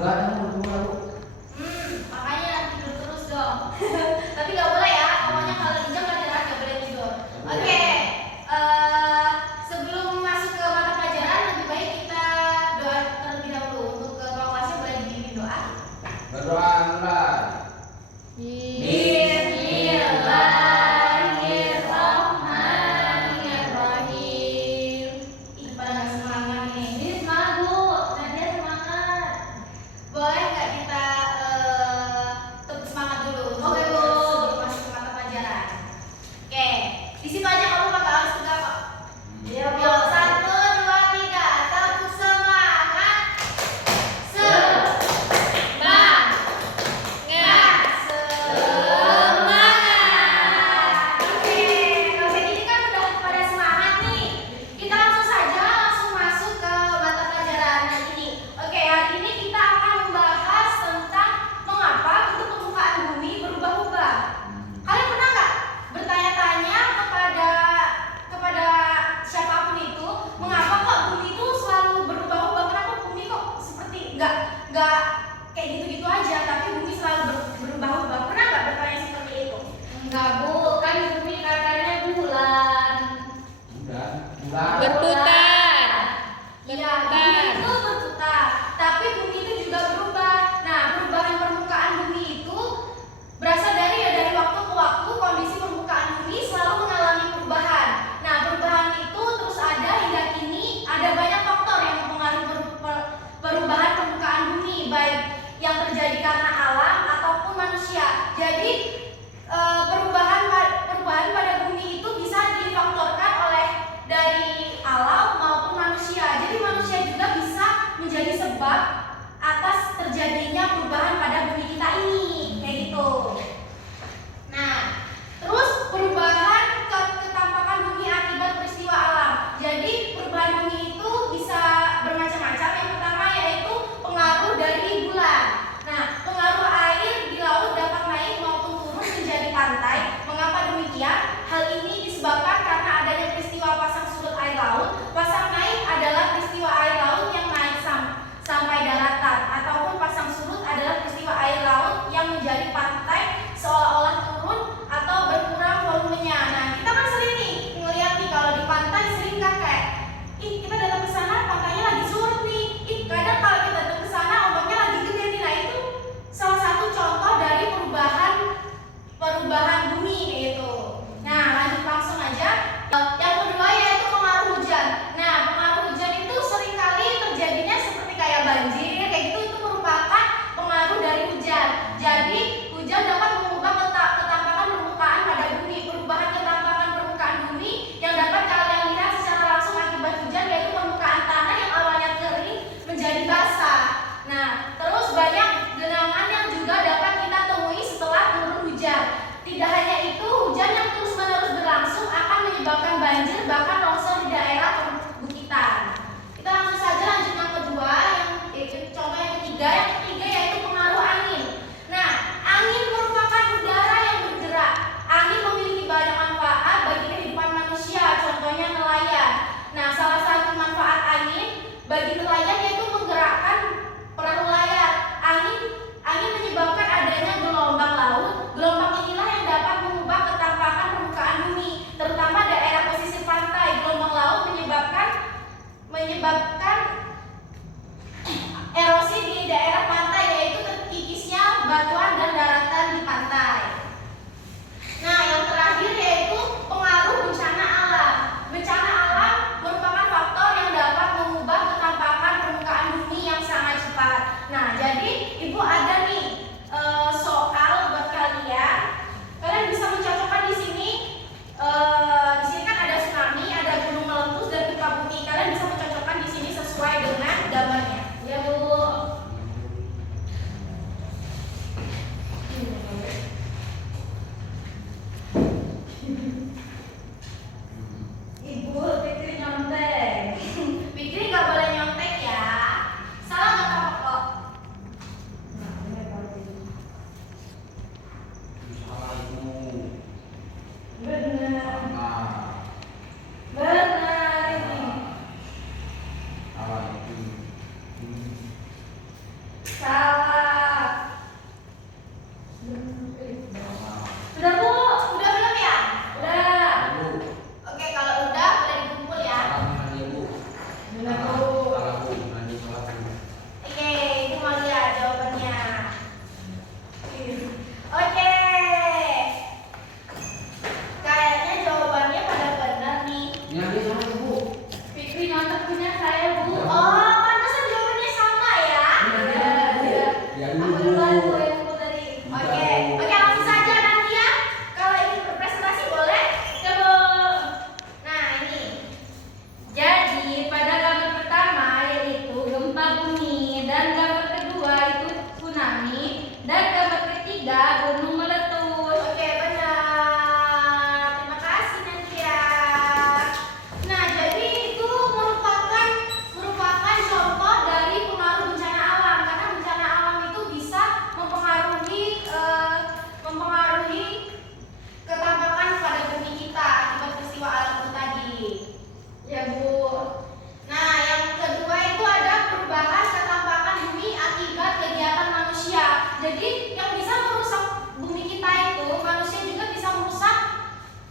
enggak ada mau. Makanya tidur terus dong. Tapi nggak boleh ya. Pokoknya kalau di jam pelajaran nggak boleh tidur. Oke. Sebelum masuk ke mata pelajaran, lebih baik kita doa terlebih dahulu. Untuk ke bawah kelasnya boleh dibimbing doa. Berdoa mulai. Bismillahirrahmanirrahim. Ih, pada nggak semangat nih. Ini semangat Bu, Nadia semangat. Boleh nggak kita tetap semangat dulu? Oke Bu. Sebelum masuk ke mata pelajaran. Oke, di situ aja kamu pakai harus tegak kok. Yuk, 1, 2, 3, tepuk semangat. Semangat. Oke, kalau kayak gini kan udah pada semangat nih. Kita langsung masuk ke mata pelajaran hari ini. Oke, hari ini kita akan membahas tentang mengapa bentuk permukaan bumi berubah-ubah. Kalian pernah nggak bertanya-tanya kepada siapapun itu, mengapa kok bumi itu selalu berubah-ubah? Kenapa bumi kok seperti nggak kayak gitu-gitu aja, tapi bumi selalu berubah-ubah? Pernah nggak bertanya seperti itu? Enggak Bu, kan bumi katanya bulan. Bulan. Berputar. Iya, bumi itu berputar, tapi bumi itu juga berubah. Nah, perubahan permukaan bumi itu berasal dari waktu ke waktu kondisi permukaan bumi selalu mengalami perubahan. Nah, perubahan itu terus ada hingga kini. Ada banyak faktor yang mempengaruhi perubahan permukaan bumi, baik yang terjadi karena alam ataupun manusia. Jadi perubahan pada bumi itu bisa difaktorkan oleh dari alam maupun manusia. Jadi manusia juga bisa menjadi sebab atas terjadinya perubahan pada bumi kita ini, kayak gitu. Nah, terus perubahan ketampakan bumi akibat peristiwa alam. Jadi perubahan bumi itu bisa bermacam-macam. Yang pertama yaitu pengaruh dari bulan. Nah, pengaruh air di laut dapat naik maupun turun menjadi pantai. Mengapa demikian? Hal ini disebabkan karena adanya peristiwa pasang surut air laut. Pasang naik adalah peristiwa air laut yang naik sampai daratan, ataupun pasang surut adalah peristiwa air laut yang menjadi pantai seolah-olah turun atau berkurang volumenya. Nah, kita kan sering nih ngeliat nih kalau di pantai sering kan kayak, ih kita datang ke sana pantainya lagi surut nih. Ih kadang kalau kita datang ke sana ombaknya lagi gede nih. Nah, itu salah satu contoh dari perubahan bumi gitu. Nah, lanjut langsung aja. Yang kedua yaitu pengaruh hujan. Nah, pengaruh hujan itu seringkali terjadinya seperti kayak banjir, kayak gitu. Itu merupakan pengaruh dari hujan. Jadi hujan dapat mengubah ketampakan permukaan pada bumi. Perubahan ketampakan permukaan bumi yang dapat kalian lihat secara langsung akibat hujan yaitu permukaan tanah yang awalnya kering menjadi basah. Nah, terus banyak genangan yang juga dapat kita temui setelah turun hujan. Tidak hanya itu, hujan yang terus-menerus berlangsung akan menyebabkan banjir bahkan longsor di daerah perbukitan. Kita langsung saja lanjut yang kedua, contoh yang ketiga. Yang ketiga yaitu pengaruh angin. Nah, angin merupakan udara yang bergerak. Angin memiliki banyak manfaat bagi kehidupan manusia, contohnya nelayan. Nah, salah satu manfaat angin bagi nelayan yaitu menggerakkan perahu layar. Angin menyebabkan adanya gelombang laut. Gelombang inilah yang dapat mengubah ketampakan permukaan bumi, terutama daerah pesisir pantai. Gelombang laut menyebabkan erosi di daerah pantai, yaitu terkikisnya batuan dan daratan di pantai. Nah, yang terakhir yaitu pengaruh bencana alam. Bencana alam merupakan faktor yang dapat mengubah ketampakan permukaan bumi yang sangat cepat. Nah, jadi Ibu ada nih soal buat kalian. Kalian bisa mencocokkan di sini. Di sini kan ada tsunami, ada gunung meletus dan gempa bumi. Kalian bisa mencocokkan di sini sesuai dengan gambarnya. Ya Bu. Ibu Fikri nyontek. Fikri nggak boleh nyontek ya. Salah nggak apa-apa kok.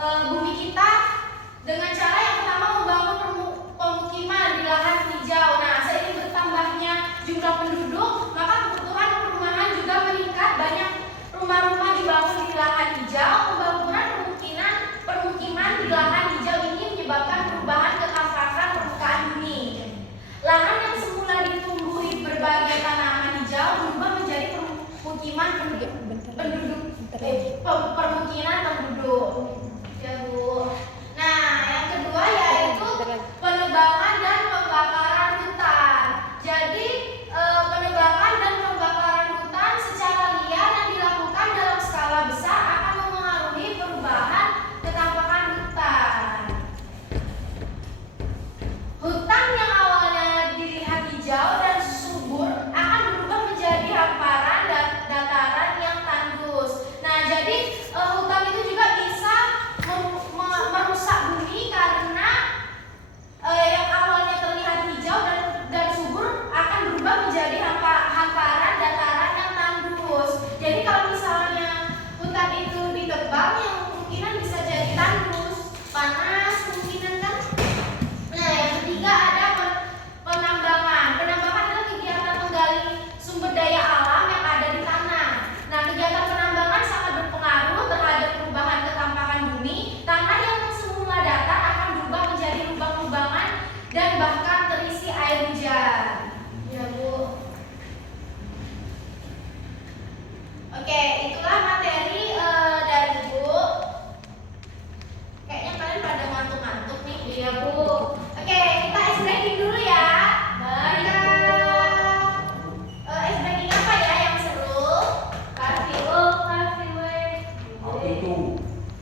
bumi kita dengan cara yang pertama membangun pemukiman di lahan hijau. Nah, seiring bertambahnya jumlah penduduk, maka kebutuhan perumahan juga meningkat. Banyak rumah-rumah dibangun di lahan hijau. Pembangunan permukiman di lahan hijau ini menyebabkan perubahan ketampakan permukaan bumi. Lahan yang semula ditumbuhi berbagai tanaman hijau berubah menjadi permukiman penduduk. Ya, Bu. Nah, yang kedua yaitu penebangan dan pembakaran hutan. Jadi, penebangan dan pembakaran hutan secara liar yang dilakukan dalam skala besar akan mempengaruhi perubahan ketampakan hutan. Hutan yang awalnya dilihat hijau dan subur akan berubah menjadi hamparan dan dataran yang tandus. Nah, jadi hutan itu juga bisa merusak bumi karena yang awalnya terlihat hijau dan subur akan berubah menjadi hamparan dataran yang tandus. Jadi kalau misalnya hutan itu ditebang, yang kemungkinan bisa jadi tandus, panas kemungkinan kan. Nah, yang ketiga ada penambangan. Penambangan adalah kegiatan menggali sumber daya alam yang ada di tanah. Nah, kegiatan penambangan sangat berpengaruh terhadap perubahan ketampakan bumi. Tanah yang semula datar akan berubah menjadi lubang-lubangan dan bahkan terisi air hujan. Ya, Bu. Oke, itulah materi dari Ibu. Kayaknya kalian pada ngantuk-ngantuk nih. Iya, Bu. Oke, kita ice breaking dulu ya. Kita ice breaking apa ya yang seru? Kasih weh. Apa itu?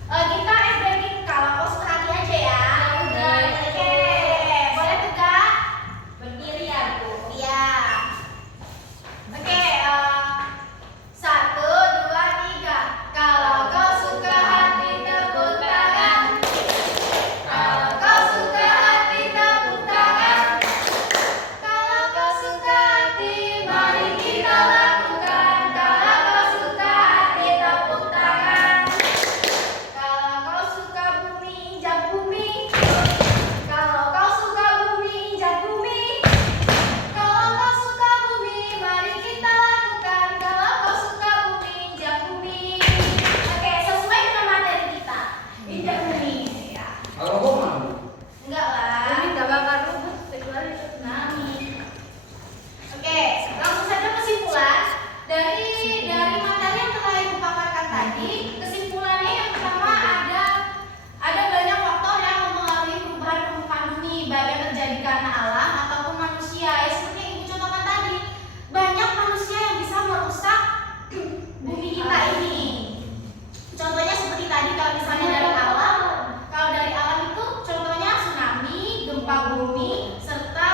Kita ice breaking kalau kau suka hati aja ya. Oke, boleh tegak? Berdiri ya, Bu. Iya. Oke, 1, 2, 3. Kalau kau suka hati tepuk tangan. Kalau kau suka hati tepuk tangan. Kalau kau suka hati, mari kita lakukan. Kalau kau suka hati tepuk tangan. Kalau kau suka bumi, injak bumi. Kalau kau suka bumi, injak bumi. Kalau kau suka bumi, mari kita lakukan. Kalau kau suka bumi, injak bumi. Oke, sesuai dengan materi kita. Injak bumi. Ya. Kalau kau mau? Enggak lah. Ini enggak bakal rubah kecuali tsunami. Oke, langsung saja kesimpulan dari materi yang telah Ibu paparkan tadi. Kesimpulannya yang pertama ada banyak faktor yang mempengaruhi perubahan permukaan bumi, baik yang terjadi karena alam ataupun manusia. Ya, seperti yang Ibu contohkan tadi, banyak manusia yang bisa merusak bumi kita ini. Contohnya seperti tadi, kalau misalnya dari alam. Kalau dari alam itu contohnya tsunami, gempa bumi, serta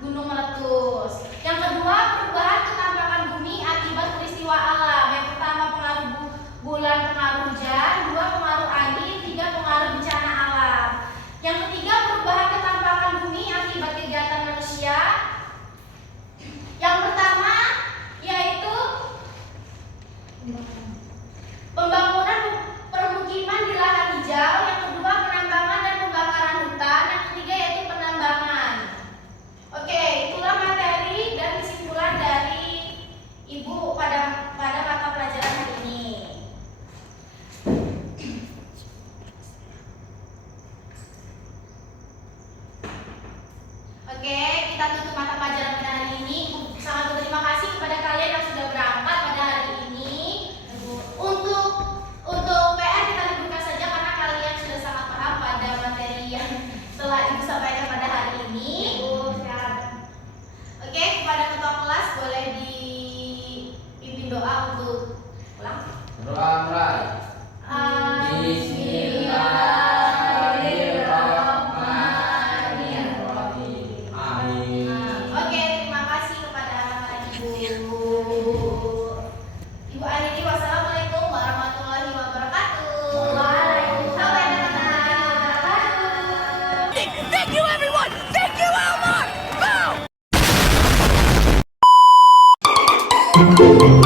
gunung meletus. Yang kedua, perubahan ketampakan bumi akibat peristiwa alam. Yang pertama, pengaruh bulan, pengaruh hujan. 2, pengaruh angin. 3, pengaruh bencana alam. Yang ketiga, perubahan ketampakan bumi akibat kegiatan manusia. Yang pertama yaitu pembangunan permukiman di lahan hijau. Yang kedua, penambangan dan pembakaran hutan. Yang ketiga yaitu penambangan. Oke, itulah materi dan kesimpulan dari Ibu pada mata pelajaran hari ini. Oke, kita tutup mata pelajaran pada hari ini. Ibu sangat berterima kasih kepada kalian yang sudah berangkat pada hari ini. Untuk PR kita liburkan saja karena kalian sudah sangat paham pada materi yang telah Ibu sampaikan pada hari ini. Oke, kepada ketua kelas boleh dipimpin doa untuk pulang. Doa mulai. Bismillahirrahmanirrahim. Amin. Oke, terima kasih kepada Ibu. Ibu Anini, wassalamualaikum warahmatullahi wabarakatuh. Waalaikumsalam warahmatullahi wabarakatuh. Thank you, everyone! Thank you, Elmar! Boom!